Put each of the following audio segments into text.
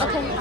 OK。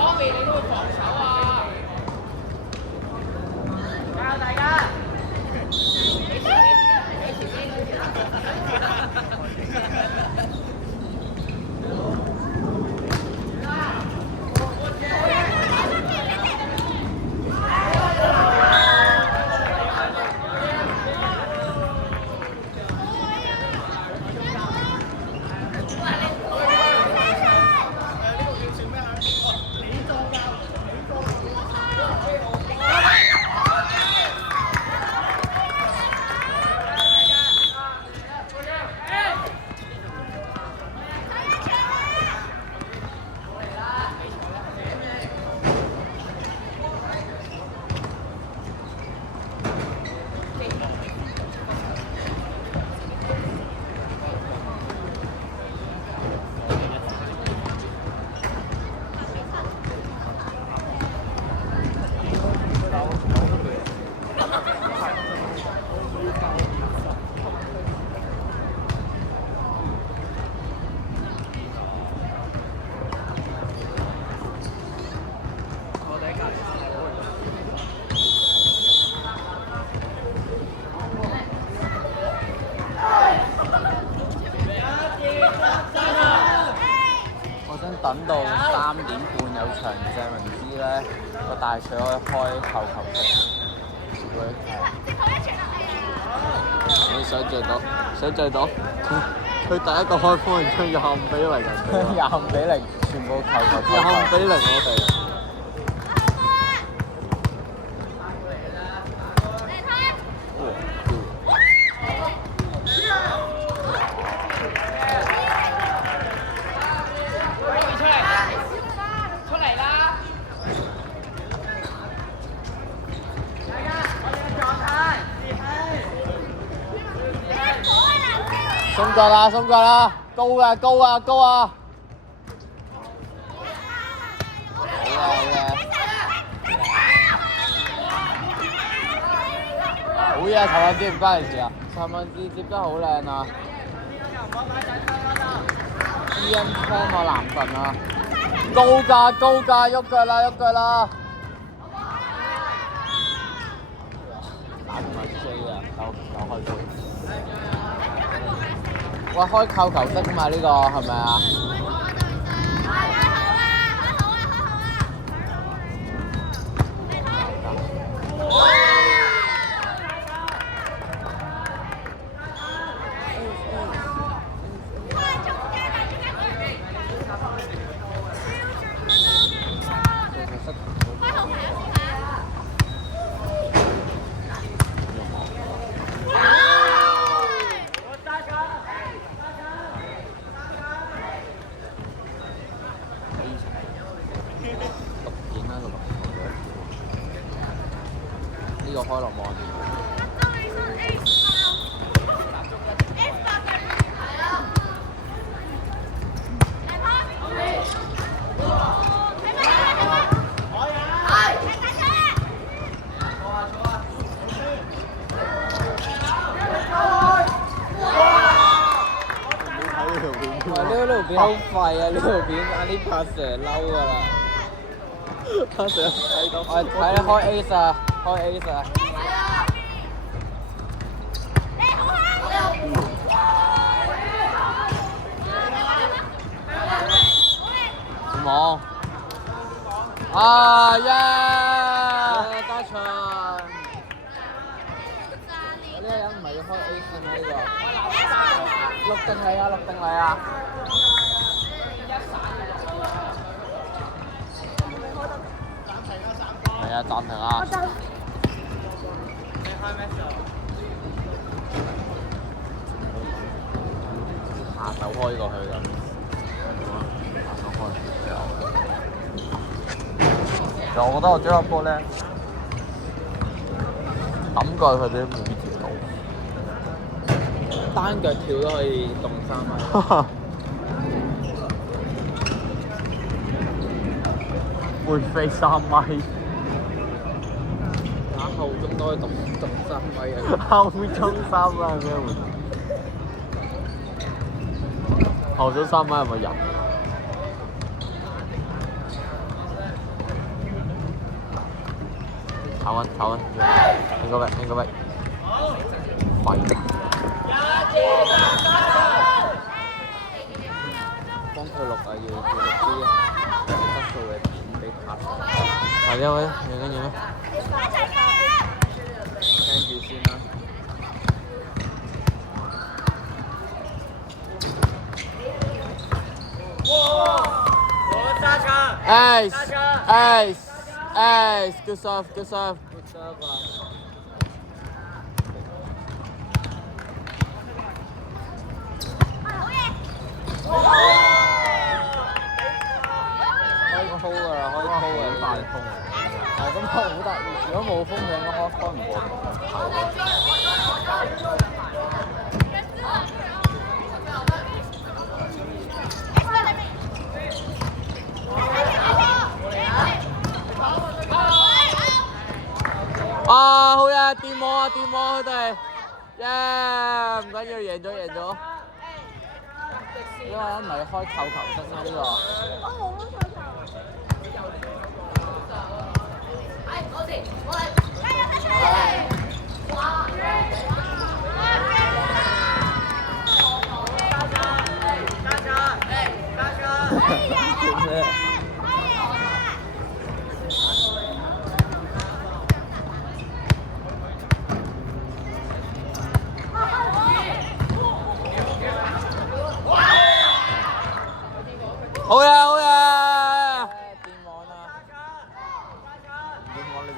方便你都會防守啊！謝明知咧個大腿可以開扣球式，會你想像到佢第一個開波完出25-0人哋，25-0全部扣球，25-0我哋。鬆腳啦，高啊！好嘢，陳敏之唔關你事啊！陳敏之接得好靚啊 ！EM Plan 我男神啊！高價，喐腳啦！打唔係 J 啊，有開波。喂，開扣球式嘛？呢個係咪啊？呢個開落網呢條片好廢啊！呢條片阿啲拍成嬲㗎啦，拍成睇到。我睇開 Ace 啊，開 Ace 啊！網啊耶！得場。呢個人唔係要開 Ace 咩？呢個六定嚟啊！係啊，暫停啊！下手開過去㗎。其實我覺得我將個波咧抌過去佢哋都冇跳到，單腳跳都可以動3米。會飛3米，打後中都可以動3米嘅。後中3米係咩回事？後中3米係咪人？炒溫，應該廢。幫佢錄啊，要錄啲質素嘅片俾拍。快啲喂，影咩？聽住先啦。Ace, good serve 啊！可以 hold 㗎啦，可以 hold 㗎，大風啊！係咁好大，如果冇風嘅應該開唔過。啊，好嘢！掂我佢哋，耶！唔緊要，贏咗。呢個唔係開扣球式咩？呢個。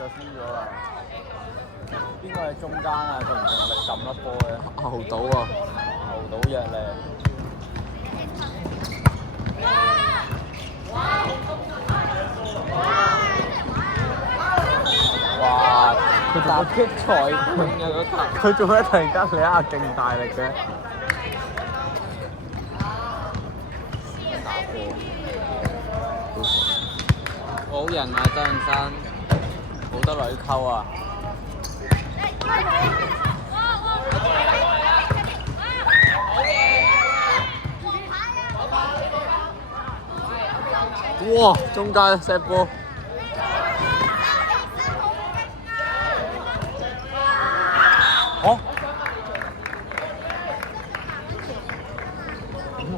就輸咗啦。邊個喺中間啊？佢唔用力撳粒波嘅。後島啊！後島弱力。哇！佢突擊裁判嘅嗰球。佢做咩突然間你一下勁大力嘅？打波。好人啊，周永生，好多女溝啊！哇！中間射波。哦。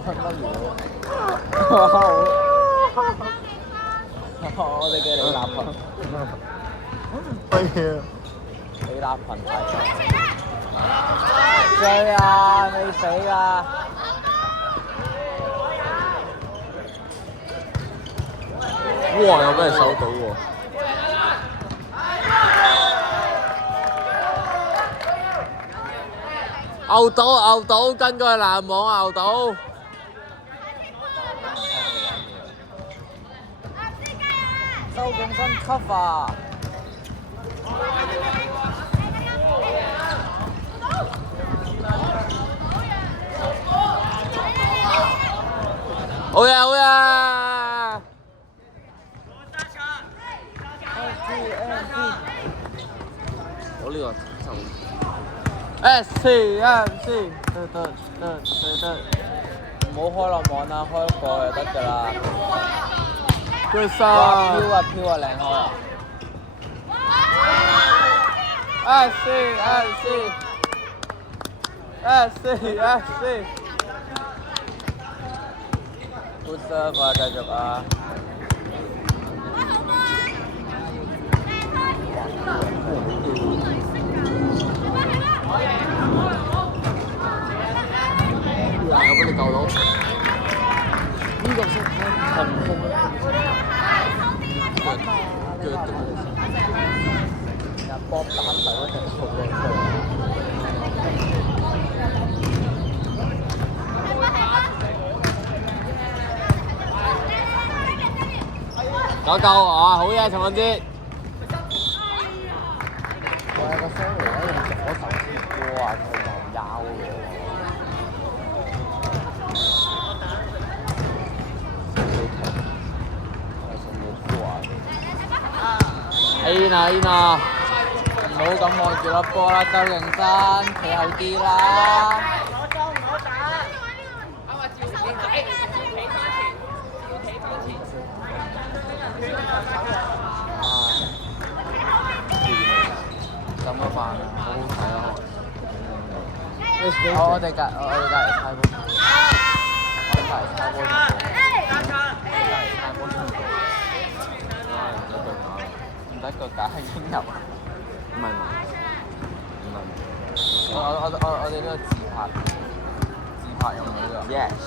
乜料？我哋嘅李立群。乜嘢？李立群太強。追啊！未死啊！哇！有俾人收到喎。牛島跟過去籃網，牛島。周永生 cover。好嘢，好嘢！我呢個就 SC，得，唔好開落網啦，開一個就得㗎啦。佢飄啊靚開啊！SC。Good serve 啊，繼續啊！有俾你救到。呢個識騰空波單手一定速靚出嚟。救啊！好嘢，陳文哲。我有個 sorry 咧，用左手接波啊，佢就腰嘅。Ina，唔好咁望住粒波啦，周永生，企後啲啦。咁乜飯啊？好好睇啊！我哋隔離猜波，我哋隔離猜波仲好。隔離猜波仲好。唔使腳架係應入。唔係。我哋呢個自拍用呢個。Yes。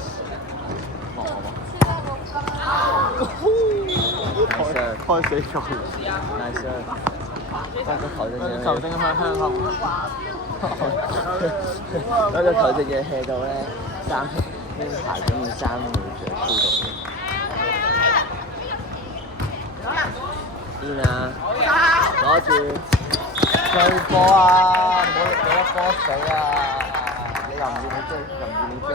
望我望。開死球。Nice。嗰個球證球證向後。嗰個球證嘅 hea 到咧，3呢排咁要3秒著超到。邊啊？攞住追波啊！唔好俾粒波死啊！你又唔要你追，又唔要你追。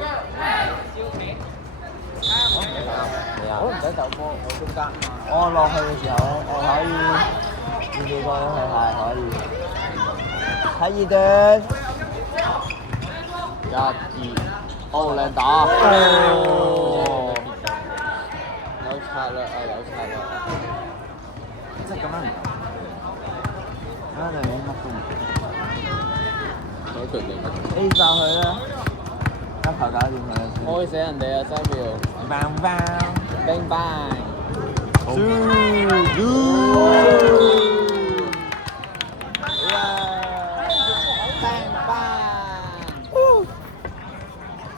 我唔使走波，我中間。我落去嘅時候咧，我可以要幾個咧？係可以。睇二段。1、2，靚打。有策略啊！有策略。即係咁樣唔得。啊！你乜都唔做。好決定。A 爆佢啦！一球搞掂佢。開死人哋啊！3秒。Bang bang。Bang bang。